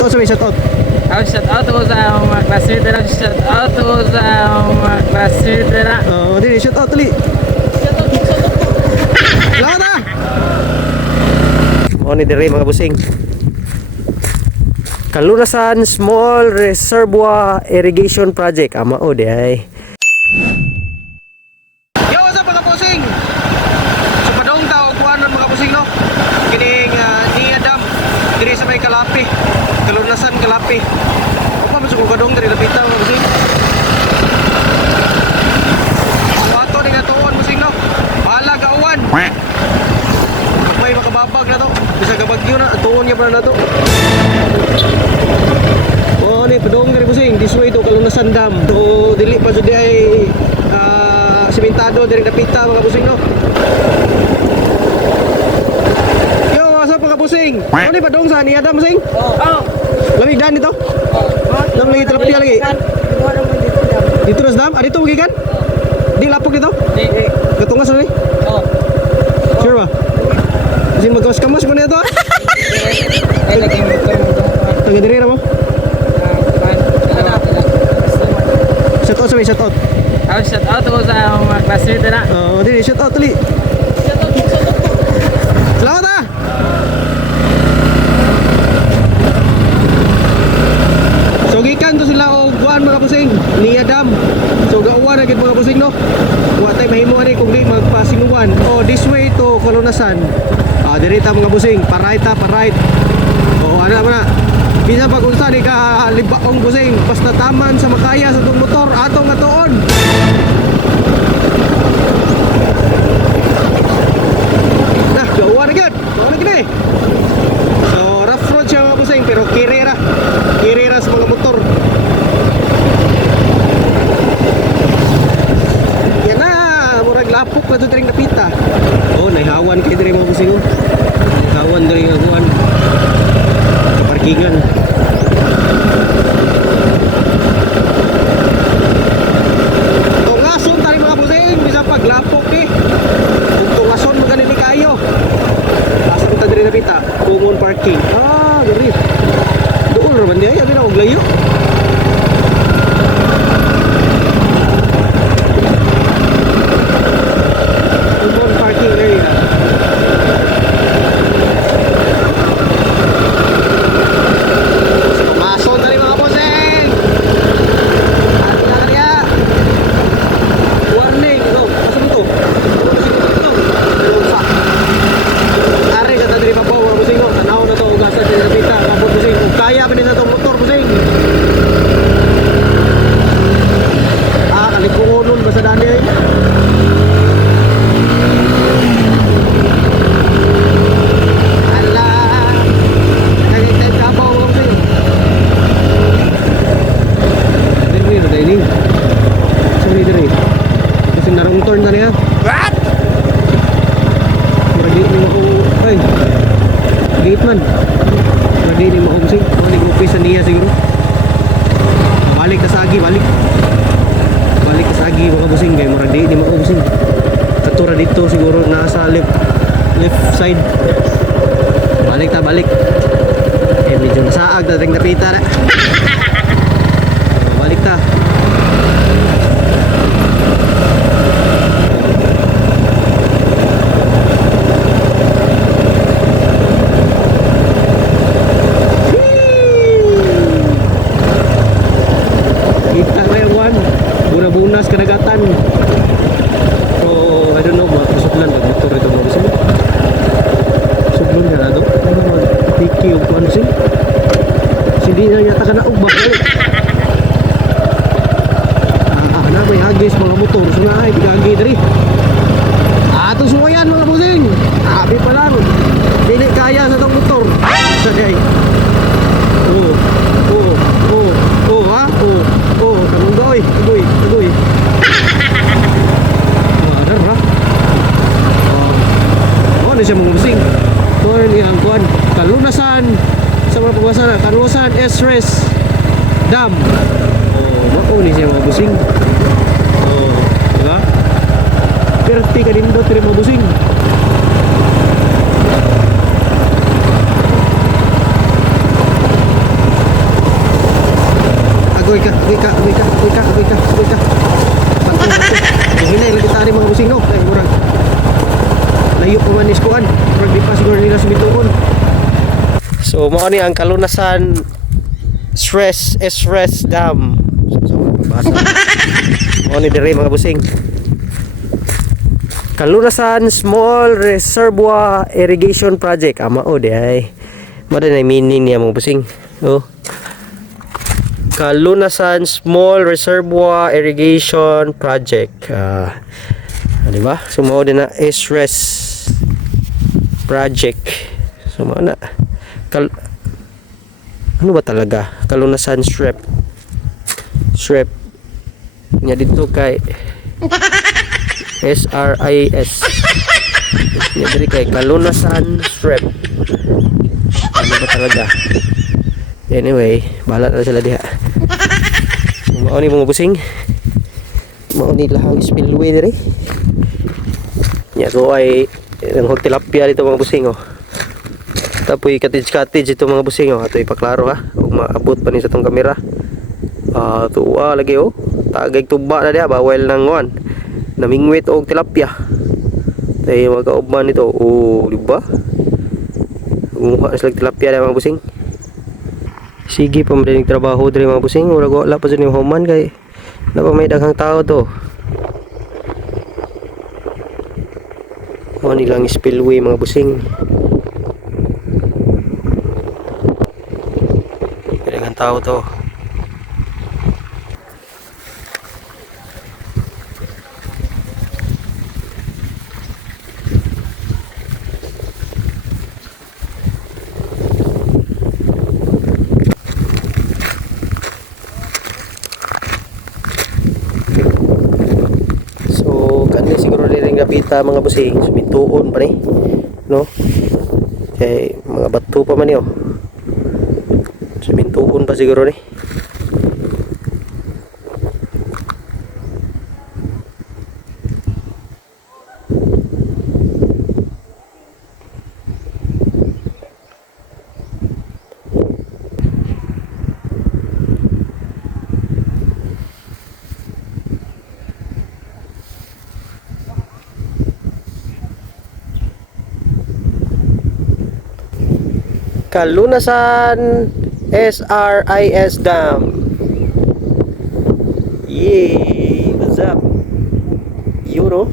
Ito sa may shoutout. Ako shout out ko sa mga classmate na shout out ko sa mga classmate na Oo, dili shoutout tali. Salamat ah. Mo ni dire mga busing. Kalurasan Small Reservoir Irrigation Project. Ama o di ay. Yo, what's up mga busing? So padong tao kuan mga busing no. Kining uh, ni Adam diri sa may Kalapi. Kalurasan Kalapi. O pa masuk kadong diri lapita mga busing. Wato ni gatuon busing no. Bahala ka uwan. May makababag na to. Bisa ka bagyo na, tuon niya pa na to. Oh, ni padong diri busing. This way to Kalunasan Dam. So dili pa jud ay ah, simentado diri napita mga busing no. Yo, asa pa ka busing? Ano ni padong sa ni Adam busing? Oh, Lamig dan dito. Lam lagi terapia lagi. Dito na sa dam? Ah, dito magikan? Di lapok dito? di. Katungas na ni? Oh, Sure ba? Kasi magkamas-kamas ko na ito ah. Taga diri na mo. Shout out sa may shout out. Ako shout out ko sa mga classmate na Oo, dili shout out tali. Salamat ah. So gikan to sila og kuan mga pusing ni Adam. So gauwan na gid mga pusing no. Wa tay mahimo ani kung di magpasinguan. Oh, this way to Kolonasan. Ah, diri ta mga pusing, paray ta, paray. Oo, ana man. Bisa pag unsa ni ka libaong pusing, basta taman sa makaya sa tong motor atong atuon. Nah, gauwan na gid. Gauwan na gid eh. So, rough road siya mga pusing, pero kirera. Kirera sa mga motor. Yan na, murag lapok na ito rin napita. Oh, naihawan kayo rin mga pusing. oh. Naihawan rin nga kuhan. Sa parkingan. Tungason tali mga pusing, bisa paglapok eh. Kung tungason maganin ni kayo. Asa kita diri napita? Kumon parking. Ah, diri. Doon ra man di ay abi na og layo. Kumon parking area. Mason tali mga boseng. Ati na kaya. Warning, no. Asa mo to? Ito. Ito. Ari ka tadiri pa po mga busing no. Tanaw na to ugasan sa napita. Kapot busing. Kung kaya pa nila itong motor busing. Ah, kalikuonon ba sa dani ay? Ala. Nagitay ka po mga busing. Dili na dili. Sorry diri. Kasi narong turn na niya. Maragi ni ako, ay, Maragi ni sing, balik mo sa niya siguro. Balik ka sa agi, balik. Balik ka sa agi mga busing kay maragi ni mo sing. Katura dito siguro nasa left left side. Balik ta, balik. Eh medyo nasaag na ring na. balik ta. Kita na yung one. Buna-bunas kanagatan. So, I don't know, mga kusutlan. Motor ito mga kusutlan. Kusutlan nga na ito. Ano o kung ano sin. Hindi na yata ka na ubak. Ah, na may hagis mga motor. So na ay, bigagi dari. Ato suwayan mga busing. Abi pa lang. Dili kaya sa tong motor. Sa day. Oo. Oo. Oo. Oo ha? Oo. Oo. Kanong doy. Tuloy. Tuloy. Madar ha? Oh. Oh, na siya mga busing. Ito yung ang kuhan. Kalunasan. Sa mga pagbasa na. Kalunasan S-Res Dam. Oh, mako ni siya mga busing. Oh. Diba? Perti ka din daw. Tiri mga busing. Ka, uy ka, uy ka, uy ka, uy ka, uy ka. Banto, banto. Hinay lagi tari mga busing no. Ay, murag. Layo pa man iskuan. Murag di pa siguro nila sumituon. So, mao ni ang kalunasan stress stress dam. So. Mao ni dire mga busing. Kalunasan Small Reservoir Irrigation Project. Ama o di ay. Mada meaning niya mga busing. Oh. Kalunasan Small Reservoir Irrigation Project. Ah, di ba? So mao din na SRES project. So mao na. Kal ano ba talaga? Kalunasan SREP. SREP. Nya dito kay S-R-I-S. Nya diri kay Kalunasan SREP. Ano ba talaga? Anyway, bahala na sila diha. Mao ni mga busing. Mao ni lahang spillway diri. Nya so ay ang tilapia dito mga busing oh. Tapoy cottage cottage ito mga busing oh. Ato ipaklaro ha. Ug maabot pa ni sa tong kamera. Ah, tuwa lagi oh. Tagay tuba na diha bawal nang kuan. Namingwit og tilapia. Tay magaubman nito. Oh, di ba? Umuha sila tilapia na mga busing. Sige pa madaling trabaho diri mga busing. Murag wala pa sa yung human kay na pa may daghang tao to. Ano nilang spillway mga busing. Daghang tao to. Gapita mga busing. Sumituon pa ni. No? Kay mga bato pa man niyo. Sumintuon pa siguro ni. Kalunasan SRIS Dam. Yay! What's up? Euro.